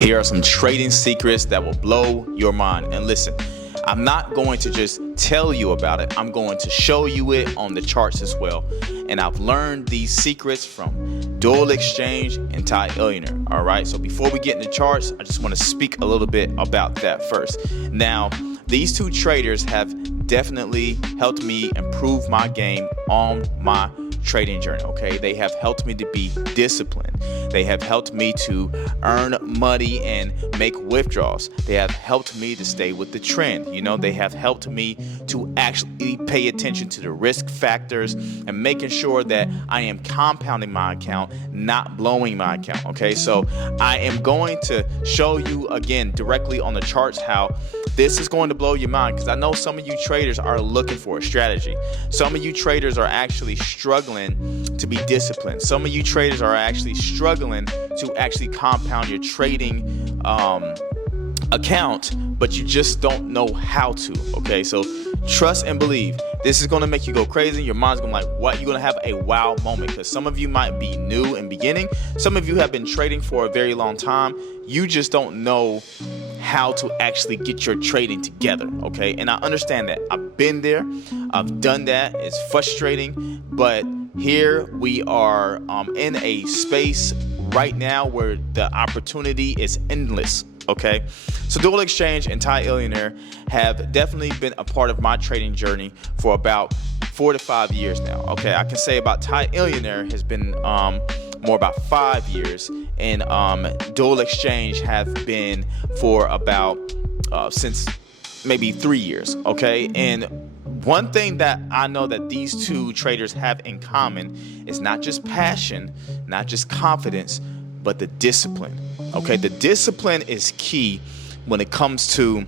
Here are some trading secrets that will blow your mind. And listen, I'm not going to just tell you about it. I'm going to show you it on the charts as well. And I've learned these secrets from Doyle Exchange and Tyllionaire. All right. So before we get in the charts, I just want to speak a little bit about that first. Now, these two traders have definitely helped me improve my game on my trading journey. Okay, they have helped me to be disciplined. They have helped me to earn money and make withdrawals. They have helped me to stay with the trend. You know, they have helped me to actually pay attention to the risk factors and making sure that I am compounding my account, not blowing my account. Okay, so I am going to show you again directly on the charts how this is going to blow your mind, because I know some of you traders are looking for a strategy. Some of you traders are actually struggling to be disciplined. Some of you traders are actually struggling to actually compound your trading account, but you just don't know how to. Okay, so trust and believe. This is going to make you go crazy. Your mind's going to be like, what? You're going to have a wow moment, because some of you might be new and beginning. Some of you have been trading for a very long time. You just don't know how to actually get your trading together. Okay, and I understand that. I've been there. I've done that. It's frustrating, but here we are in a space right now where the opportunity is endless. Okay, so Doyle Exchange and Tyllionaire have definitely been a part of my trading journey for about 4 to 5 years now. Okay, I can say about Tyllionaire has been more about 5 years, and Doyle Exchange have been for about since maybe 3 years. Okay, and one thing that I know that these two traders have in common is not just passion, not just confidence, but the discipline. Okay, the discipline is key when it comes to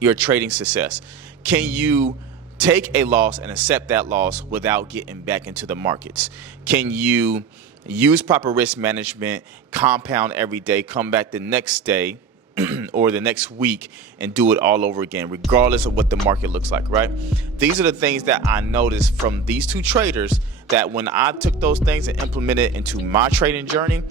your trading success. Can you take a loss and accept that loss without getting back into the markets? Can you use proper risk management, compound every day, come back the next day or the next week and do it all over again, regardless of what the market looks like, right? These are the things that I noticed from these two traders, that when I took those things and implemented into my trading journey,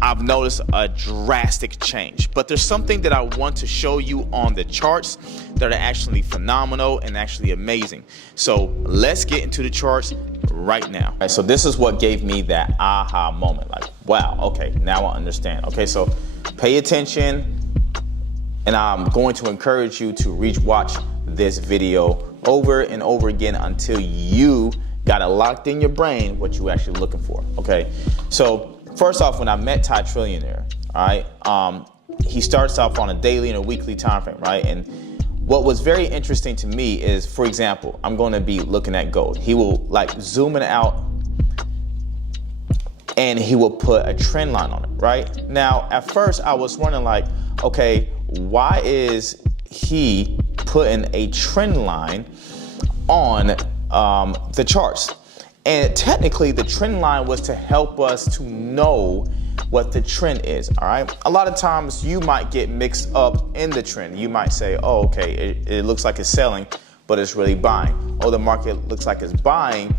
I've noticed a drastic change. But there's something that I want to show you on the charts that are actually phenomenal and actually amazing. So let's get into the charts right now. All right, so this is what gave me that aha moment. Like, wow, okay, now I understand. Okay, so pay attention, and I'm going to encourage you to watch this video over and over again until you got it locked in your brain what you're actually looking for. Okay, so first off, when I met Tyllionaire, all right, he starts off on a daily and a weekly time frame, right? And what was very interesting to me is, for example, I'm going to be looking at gold. He will like zoom it out and he will put a trend line on it, right? Now, at first I was wondering like, okay, why is he putting a trend line on the charts? And technically the trend line was to help us to know what the trend is, all right? A lot of times you might get mixed up in the trend. You might say, oh, okay, it looks like it's selling, but it's really buying. Oh, the market looks like it's buying,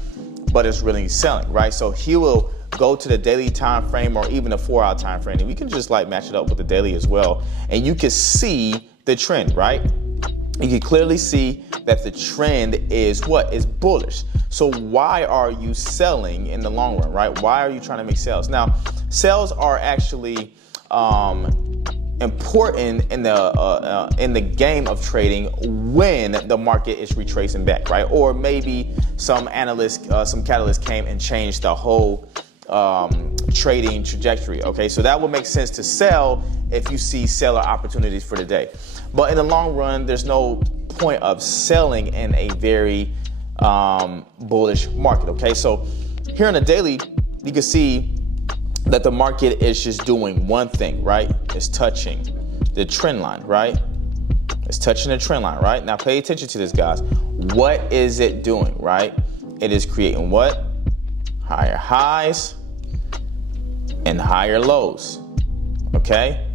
but it's really selling, right? So he will go to the daily time frame or even a 4-hour time frame, and we can just like match it up with the daily as well. And you can see the trend, right? You can clearly see that the trend is what? Is bullish. So why are you selling in the long run, right? Why are you trying to make sales? Now, sales are actually important in the game of trading when the market is retracing back, right? Or maybe some analyst, some catalyst came and changed the whole trading trajectory. Okay, so that would make sense to sell if you see seller opportunities for the day. But in the long run, there's no point of selling in a very bullish market. Okay, so here on the daily, you can see that the market is just doing one thing, right? It's touching the trend line, right? It's touching the trend line, right? Now pay attention to this, guys. What is it doing, right? It is creating what? Higher highs and higher lows, okay?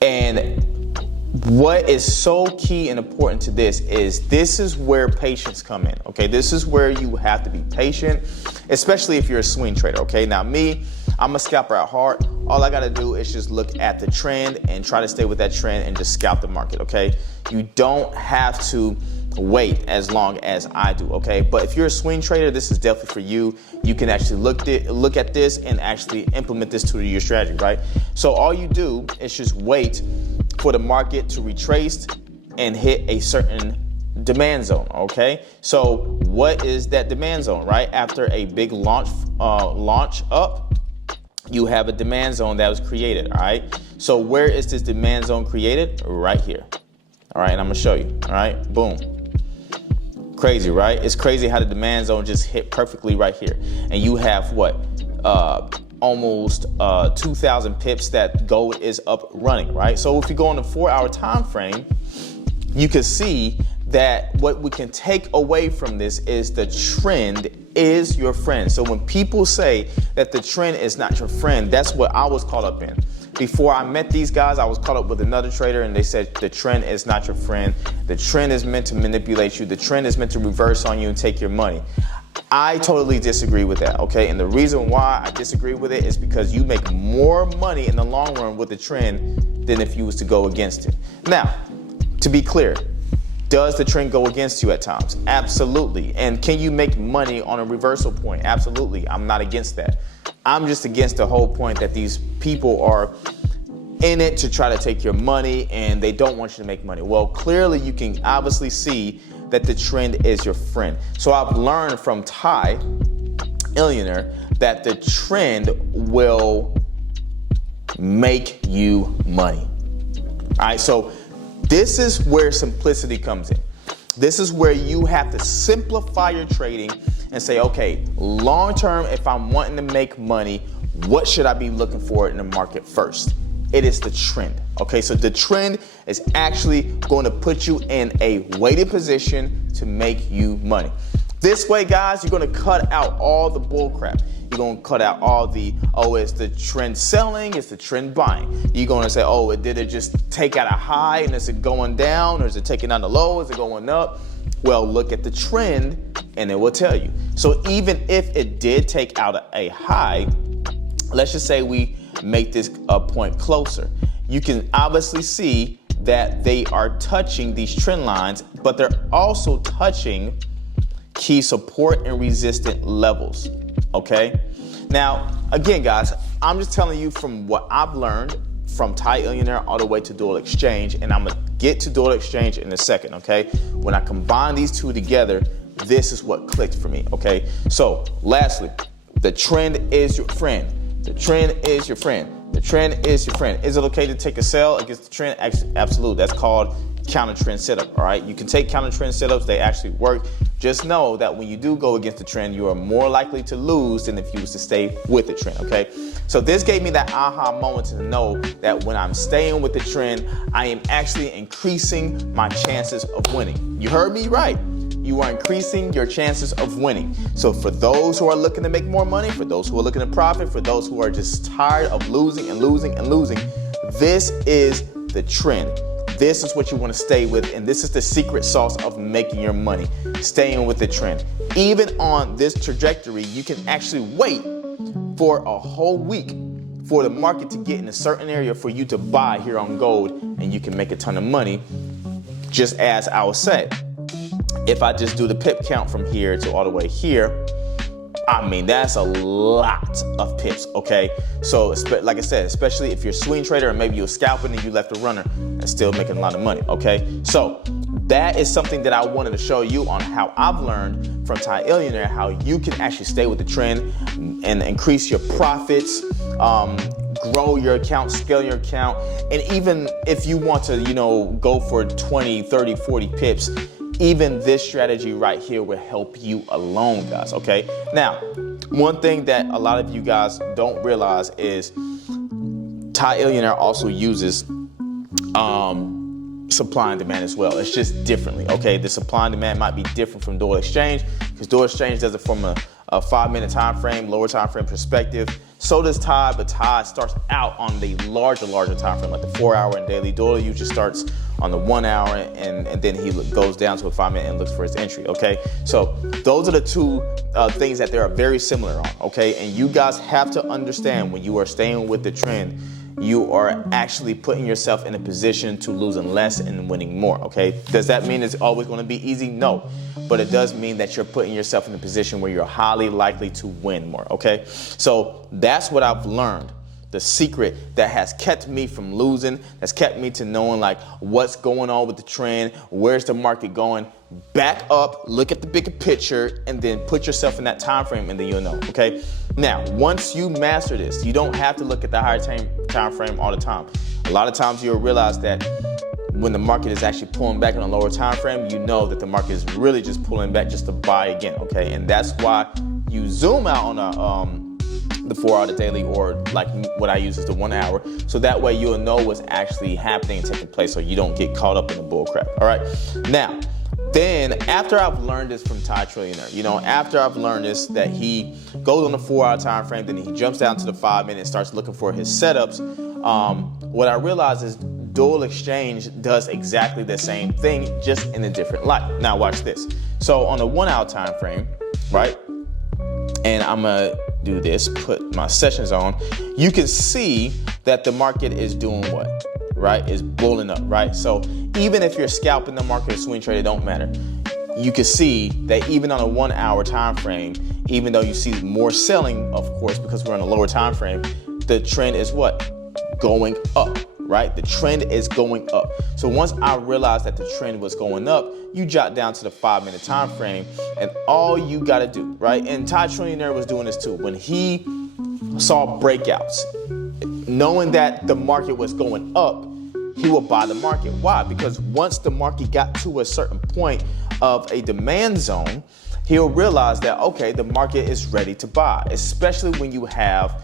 And what is so key and important to this is where patience come in, okay? This is where you have to be patient, especially if you're a swing trader, okay? Now me, I'm a scalper at heart. All I gotta do is just look at the trend and try to stay with that trend and just scalp the market, okay? You don't have to wait as long as I do, okay? But if you're a swing trader, this is definitely for you. You can actually look at this and actually implement this to your strategy, right? So all you do is just wait for the market to retrace and hit a certain demand zone, okay? So what is that demand zone, right? After a big launch up, you have a demand zone that was created, all right? So where is this demand zone created? Right here, all right? And I'm gonna show you, all right? Boom. Crazy, right? It's crazy how the demand zone just hit perfectly right here. And you have what? Almost 2,000 pips that gold is up running, right? So if you go on the 4-hour time frame, you can see that what we can take away from this is the trend is your friend. So when people say that the trend is not your friend, that's what I was caught up in. Before I met these guys, I was caught up with another trader and they said the trend is not your friend. The trend is meant to manipulate you. The trend is meant to reverse on you and take your money. I totally disagree with that, okay? And the reason why I disagree with it is because you make more money in the long run with the trend than if you was to go against it. Now, to be clear, does the trend go against you at times? Absolutely. And can you make money on a reversal point? Absolutely. I'm not against that. I'm just against the whole point that these people are in it to try to take your money and they don't want you to make money. Well, clearly you can obviously see that the trend is your friend. So I've learned from Tyllionaire that the trend will make you money. All right, so this is where simplicity comes in. This is where you have to simplify your trading and say, okay, long term, if I'm wanting to make money, what should I be looking for in the market first? It is the trend. Okay, so the trend is actually going to put you in a weighted position to make you money. This way, guys, you're going to cut out all the bull crap. You're going to cut out all the, oh, it's the trend selling, it's the trend buying. You're going to say, oh, did it just take out a high and is it going down or is it taking out the low? Is it going up? Well, look at the trend and it will tell you. So even if it did take out a high, let's just say we make this a point closer. You can obviously see that they are touching these trend lines, but they're also touching key support and resistant levels, okay? Now, again, guys, I'm just telling you from what I've learned from Tyllionaire all the way to Doyle Exchange, and I'm gonna get to Doyle Exchange in a second, okay? When I combine these two together, this is what clicked for me, okay? So, lastly, the trend is your friend. The trend is your friend. The trend is your friend. Is it okay to take a sell against the trend? Absolutely. That's called counter trend setup, all right? You can take counter trend setups. They actually work. Just know that when you do go against the trend, you are more likely to lose than if you was to stay with the trend, okay? So this gave me that aha moment to know that when I'm staying with the trend, I am actually increasing my chances of winning. You heard me right. You are increasing your chances of winning. So for those who are looking to make more money, for those who are looking to profit, for those who are just tired of losing and losing and losing, this is the trend. This is what you want to stay with, and this is the secret sauce of making your money, staying with the trend. Even on this trajectory, you can actually wait for a whole week for the market to get in a certain area for you to buy here on gold, and you can make a ton of money. Just as I was saying, if I just do the pip count from here to all the way here, I mean, that's a lot of pips, okay? So, like I said, especially if you're a swing trader or maybe you're scalping and you left a runner and still making a lot of money, okay? So, that is something that I wanted to show you on how I've learned from Tyllionaire, how you can actually stay with the trend and increase your profits, grow your account, scale your account, and even if you want to, go for 20, 30, 40 pips, even this strategy right here will help you alone, guys, okay? Now, one thing that a lot of you guys don't realize is Tyllionaire also uses supply and demand as well. It's just differently, okay? The supply and demand might be different from Doyle Exchange because Doyle Exchange does it from a 5-minute time frame, lower time frame perspective. So does Tide, but Tide starts out on the larger time frame, like the 4 hour and daily. Doyle usually starts on the 1 hour and then he goes down to a 5 minute and looks for his entry, okay? So those are the two things that they are very similar on, okay? And you guys have to understand when you are staying with the trend, you are actually putting yourself in a position to losing less and winning more, okay? Does that mean it's always going to be easy? No. But it does mean that you're putting yourself in a position where you're highly likely to win more, okay? So that's what I've learned. The secret that has kept me from losing, that's kept me to knowing like what's going on with the trend, where's the market going. Back up, look at the bigger picture, and then put yourself in that time frame, and then you'll know, okay? Now, once you master this, you don't have to look at the higher time frame all the time. A lot of times you'll realize that when the market is actually pulling back on a lower time frame, you know that the market is really just pulling back just to buy again, okay? And that's why you zoom out on the 4 hour daily, or like what I use is the 1 hour, so that way you'll know what's actually happening and taking place, so you don't get caught up in the bull crap. All right, now then after I've learned this from Tyllionaire, you know, after I've learned this, that he goes on the 4 hour time frame, then he jumps down to the 5 minute and starts looking for his setups, what I realized is Doyle Exchange does exactly the same thing, just in a different light. Now watch this. So on the 1 hour time frame, right, and I'm gonna do this, put my sessions on, you can see that the market is doing what? Right? Is bulling up, right? So even if you're scalping the market or swing trade, it don't matter. You can see that even on a 1 hour time frame, even though you see more selling, of course, because we're on a lower time frame, the trend is what? Going up, right? The trend is going up. So once I realized that the trend was going up, you jot down to the 5 minute time frame, and all you gotta do, right? And Tyllionaire was doing this too. When he saw breakouts, knowing that the market was going up, he will buy the market. Why? Because once the market got to a certain point of a demand zone, he'll realize that, okay, the market is ready to buy, especially when you have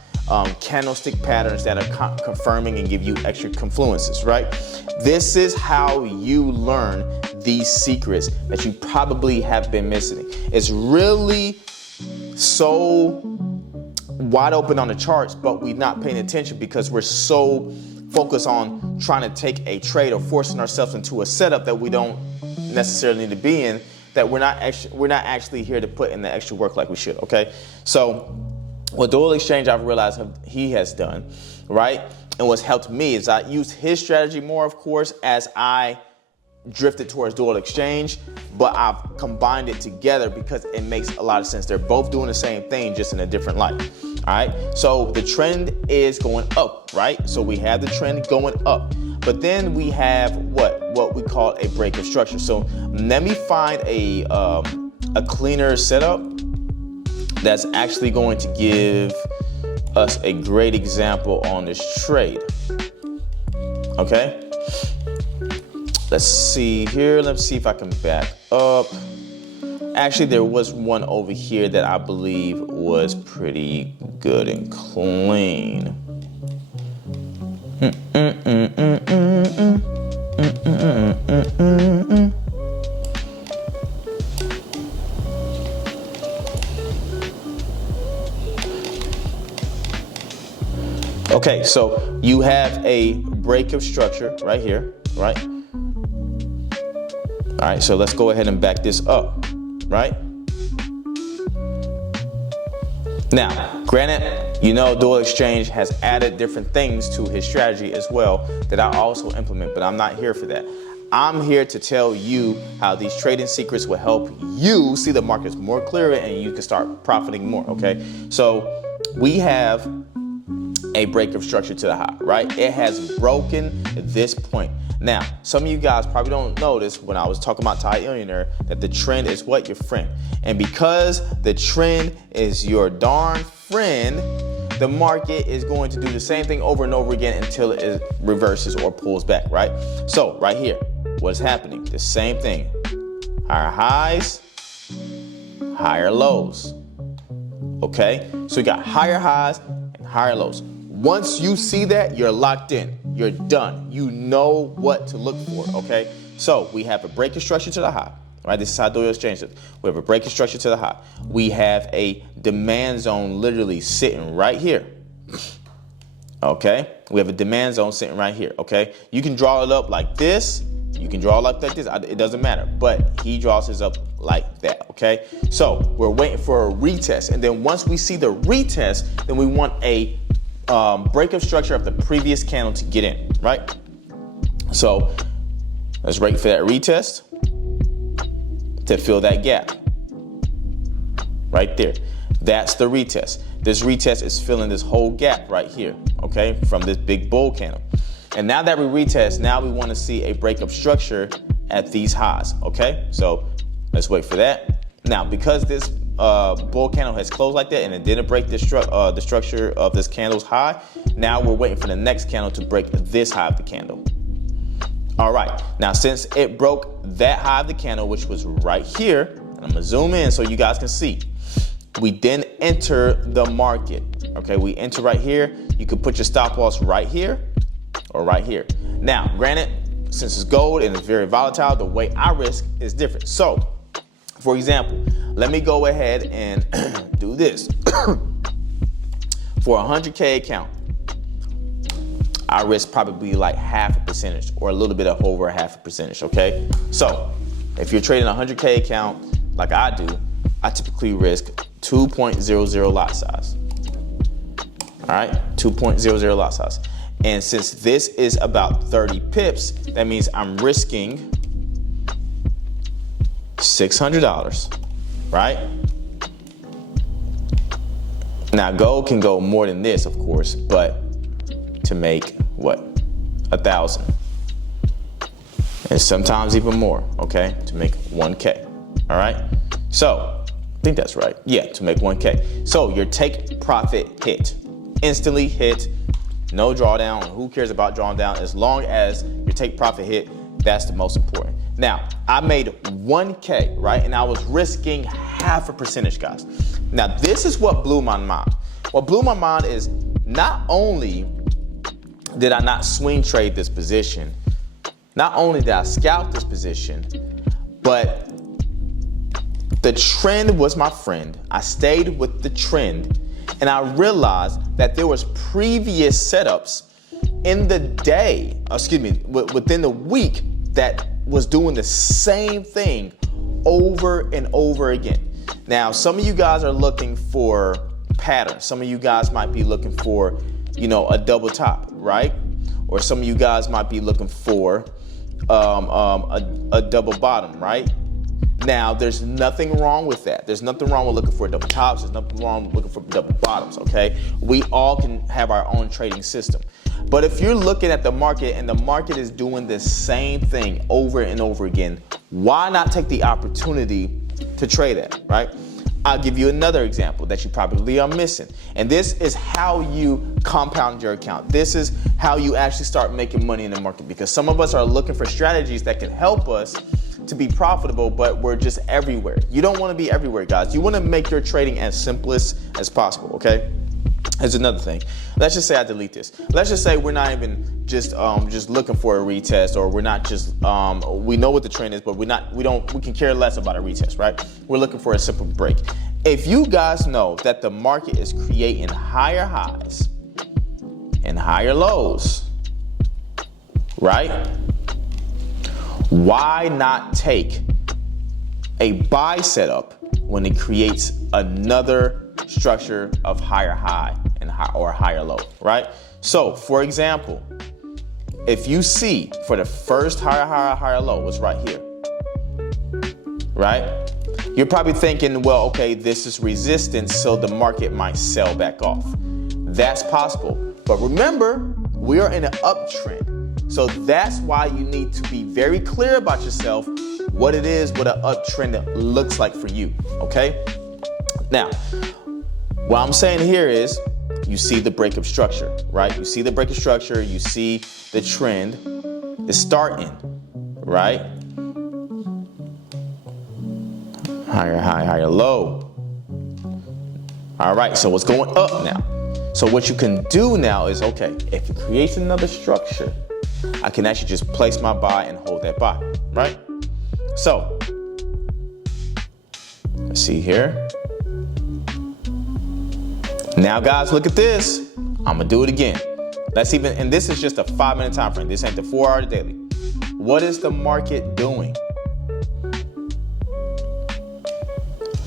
candlestick patterns that are confirming and give you extra confluences, right? This is how you learn these secrets that you probably have been missing. It's really so wide open on the charts, but we're not paying attention because we're so focused on trying to take a trade or forcing ourselves into a setup that we don't necessarily need to be in, that we're not actually here to put in the extra work like we should, okay? So what Doyle Exchange I've realized he has done, right, and what's helped me is I used his strategy more, of course, as I drifted towards Doyle Exchange, but I've combined it together because it makes a lot of sense. They're both doing the same thing, just in a different light. All right, so the trend is going up, right? So we have the trend going up, but then we have what we call a break of structure. So let me find a cleaner setup that's actually going to give us a great example on this trade. Okay. Let's see here. Let's see if I can back up. Actually, there was one over here that I believe was pretty good and clean. Okay, so you have a break of structure right here, right? All right, so let's go ahead and back this up, right? Now, granted, you know, Doyle Exchange has added different things to his strategy as well that I also implement, but I'm not here for that. I'm here to tell you how these trading secrets will help you see the markets more clearly and you can start profiting more, okay? So we have a break of structure to the high, right? It has broken this point. Now, some of you guys probably don't notice when I was talking about Tyllionaire that the trend is what? Your friend. And because the trend is your darn friend, the market is going to do the same thing over and over again until it reverses or pulls back, right? So right here, what's happening? The same thing. Higher highs, higher lows. Okay? So you got higher highs and higher lows. Once you see that, you're locked in. You're done. You know what to look for, okay? So we have a break of structure to the high, right? This is how Doyle Exchange it. We have a break of structure to the high. We have a demand zone literally sitting right here, Okay, we have a demand zone sitting right here. Okay, you can draw it up like this. You can draw it like this. It doesn't matter. But he draws his up like that. Okay, so we're waiting for a retest, and then once we see the retest, then we want a breakup structure of the previous candle to get in. Right. So let's wait for that retest to fill that gap. Right there. That's the retest. This retest is filling this whole gap right here, okay, from this big bull candle. And now that we retest, now we want to see a breakup structure at these highs, okay? So let's wait for that. Now, because this bull candle has closed like that and it didn't break the structure of this candle's high, now we're waiting for the next candle to break this high of the candle. All right, now since it broke that high of the candle, which was right here, and I'm gonna zoom in so you guys can see, we then enter the market. Okay, we enter right here. You could put your stop loss right here or right here. Now, granted, since it's gold and it's very volatile, the way I risk is different. So, for example, let me go ahead and do this. For a 100K account, I risk probably like 0.5% or a little bit of over 0.5%, okay? So, if you're trading a 100K account like I do, I typically risk 2.00 lot size. All right, 2.00 lot size. And since this is about 30 pips, that means I'm risking $600, right? Now, gold can go more than this, of course, but to make what? 1,000. And sometimes even more, okay? To make 1K, all right? So, I think that's right. Yeah, to make 1K. So your take profit hit. Instantly hit. No drawdown. Who cares about drawing down? As long as your take profit hit, that's the most important. Now, I made 1K, right? And I was risking 0.5%, guys. Now, this is what blew my mind. What blew my mind is not only did I not swing trade this position, not only did I scalp this position, but the trend was my friend. I stayed with the trend, and I realized that there was previous setups in the day, within the week that was doing the same thing over and over again. Now, some of you guys are looking for patterns. Some of you guys might be looking for, a double top, right? Or some of you guys might be looking for a double bottom, right? Now, there's nothing wrong with that. There's nothing wrong with looking for double tops. There's nothing wrong with looking for double bottoms, okay? We all can have our own trading system. But if you're looking at the market and the market is doing the same thing over and over again, why not take the opportunity to trade it, right? I'll give you another example that you probably are missing. And this is how you compound your account. This is how you actually start making money in the market, because some of us are looking for strategies that can help us to be profitable, but we're just everywhere. You don't want to be everywhere, guys. You want to make your trading as simplest as possible, okay? Here's another thing. Let's just say I delete this. Let's just say we're not even just looking for a retest, or we're not just we know what the trend is, but we can care less about a retest, right? We're looking for a simple break. If you guys know that the market is creating higher highs and higher lows, right? Why not take a buy setup when it creates another structure of higher high and or higher low, right? So, for example, if you see for the first higher low was right here, right? You're probably thinking, well, okay, this is resistance, so the market might sell back off. That's possible. But remember, we are in an uptrend. So that's why you need to be very clear about yourself, what it is, what an uptrend looks like for you, okay? Now, what I'm saying here is, you see the breakup structure, right? You see the breakup structure, you see the trend is starting, right? Higher high, higher low. All right, so what's going up now? So what you can do now is, okay, if it creates another structure, I can actually just place my buy and hold that buy, right? So, let's see here. Now, guys, look at this. I'm gonna do it again. Let's even, and this is just a 5-minute time frame. This ain't the 4-hour daily. What is the market doing?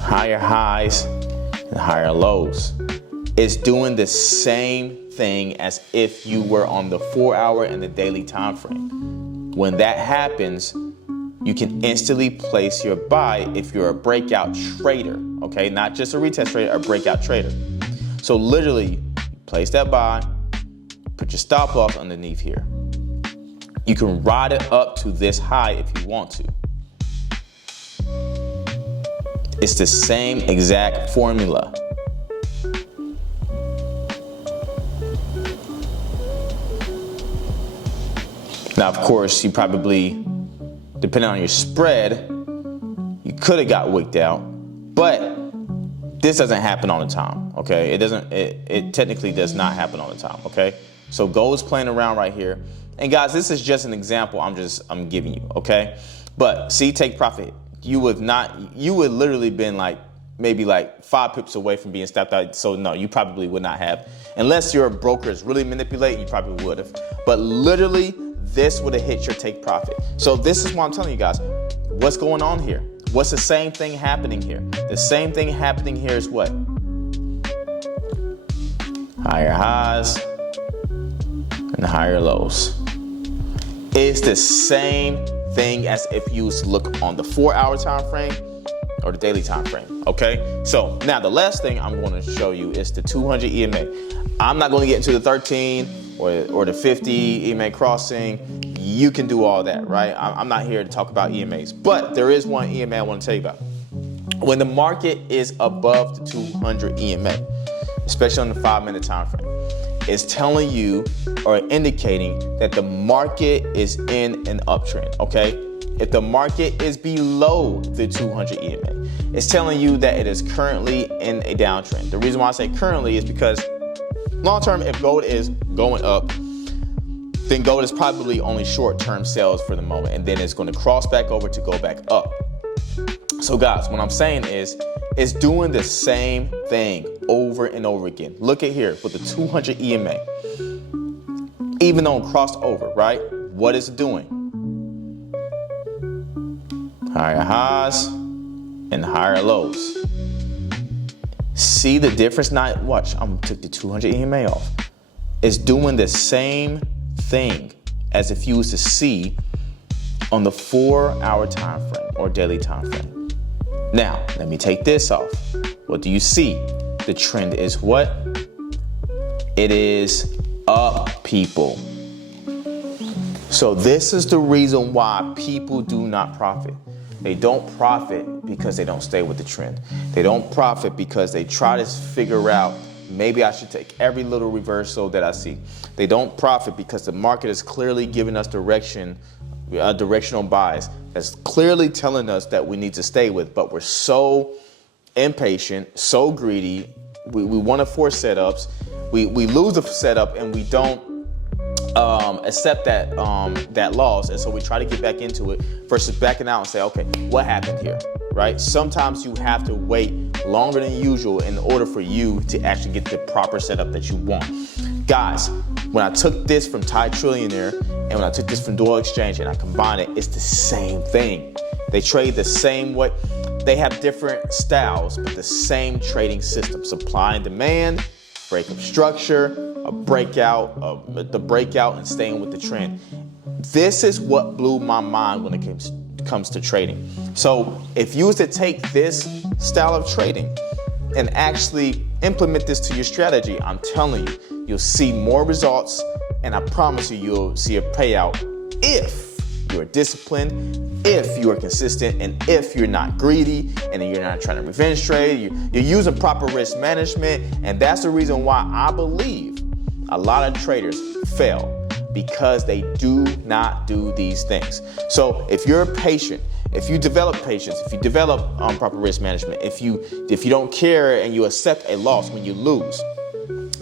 Higher highs and higher lows. It's doing the same thing as if you were on the 4-hour and the daily time frame. When that happens, you can instantly place your buy if you're a breakout trader, okay? Not just a retest trader, a breakout trader. So literally, place that buy, put your stop loss underneath here. You can ride it up to this high if you want to. It's the same exact formula. Now, of course, you probably, depending on your spread, you could have got wicked out, but this doesn't happen all the time, okay? It technically does not happen all the time, okay? So gold's playing around right here. And guys, this is just an example I'm giving you, okay? But see, take profit. You would literally been maybe 5 pips away from being stopped out. So no, you probably would not have. Unless your broker is really manipulating, you probably would have. But literally, this would have hit your take profit. So this is what I'm telling you guys. What's going on here? What's the same thing happening here? The same thing happening here is what? Higher highs and higher lows. It's the same thing as if you was to look on the 4-hour time frame or the daily time frame, okay? So now the last thing I'm going to show you is the 200 EMA. I'm not going to get into the 13 or the 50 EMA crossing. You can do all that, right? I'm not here to talk about EMAs, but there is one EMA I want to tell you about. When the market is above the 200 EMA, especially on the 5-minute time frame, it's telling you or indicating that the market is in an uptrend, okay? If the market is below the 200 EMA, it's telling you that it is currently in a downtrend. The reason why I say currently is because long term, if gold is going up, then gold is probably only short-term sales for the moment, and then it's going to cross back over to go back up. So guys, what I'm saying is, it's doing the same thing over and over again. Look at here with the 200 EMA. Even though it crossed over, right? What is it doing? Higher highs and higher lows. See the difference? Now, watch, I'm gonna take the 200 EMA off. It's doing the same thing as if you was to see on the 4-hour time frame or daily time frame. Now, let me take this off. What do you see? The trend is what? It is up, people. So this is the reason why people do not profit. They don't profit because they don't stay with the trend. They don't profit because they try to figure out, maybe I should take every little reversal that I see. They don't profit because the market is clearly giving us directional buys. That's clearly telling us that we need to stay with, but we're so impatient, so greedy. We want to force setups. We lose the setup and we don't accept that loss, and so we try to get back into it versus backing out and say, okay, what happened here, right? Sometimes you have to wait longer than usual in order for you to actually get the proper setup that you want. Guys, when I took this from Tyllionaire and when I took this from Doyle Exchange and I combined it, it's the same thing. They trade the same way. They have different styles, but the same trading system. Supply and demand, breakup structure, a breakout, the breakout, and staying with the trend. This is what blew my mind when it comes to trading. So if you was to take this style of trading and actually implement this to your strategy, I'm telling you, you'll see more results, and I promise you, you'll see a payout if you're disciplined, if you are consistent, and if you're not greedy, and you're not trying to revenge trade. You're using proper risk management, and that's the reason why I believe a lot of traders fail, because they do not do these things. So if you're patient, if you develop patience, if you develop proper risk management, if you don't care and you accept a loss when you lose,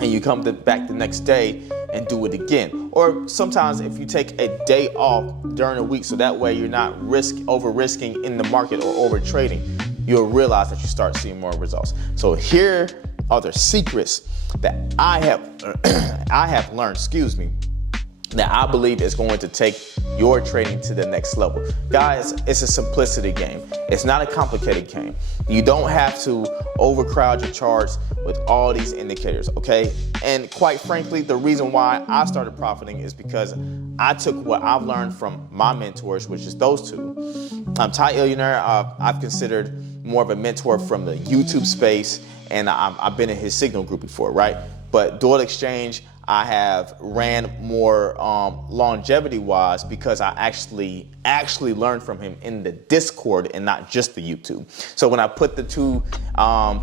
and you come back the next day and do it again, or sometimes if you take a day off during the week, so that way you're not over risking in the market or over trading, you'll realize that you start seeing more results. So here are the secrets that I have learned, that I believe is going to take your trading to the next level. Guys, it's a simplicity game. It's not a complicated game. You don't have to overcrowd your charts with all these indicators, okay? And quite frankly, the reason why I started profiting is because I took what I've learned from my mentors, which is those two. Tyllionaire, I've considered more of a mentor from the YouTube space, and I've been in his signal group before, right? But Doyle Exchange, I have ran more longevity-wise because I actually learned from him in the Discord and not just the YouTube. So when I put the two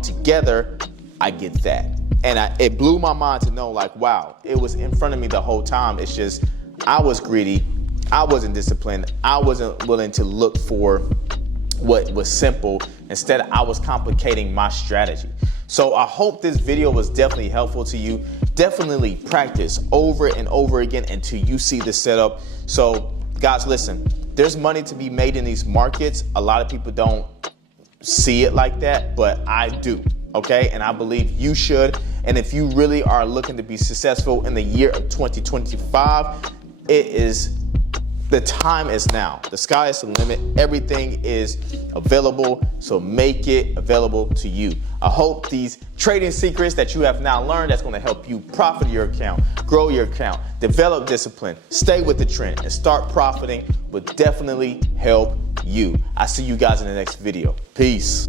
together, I get that. And it blew my mind to know, like, wow, it was in front of me the whole time. It's just I was greedy. I wasn't disciplined. I wasn't willing to look for what was simple. Instead, I was complicating my strategy. So I hope this video was definitely helpful to you. Definitely practice over and over again until you see the setup. So guys, listen, there's money to be made in these markets. A lot of people don't see it like that, but I do, okay? And I believe you should. And if you really are looking to be successful in the year of 2025, the time is now. The sky is the limit. Everything is available, so make it available to you. I hope these trading secrets that you have now learned, that's going to help you profit your account, grow your account, develop discipline, stay with the trend, and start profiting will definitely help you. I see you guys in the next video. Peace.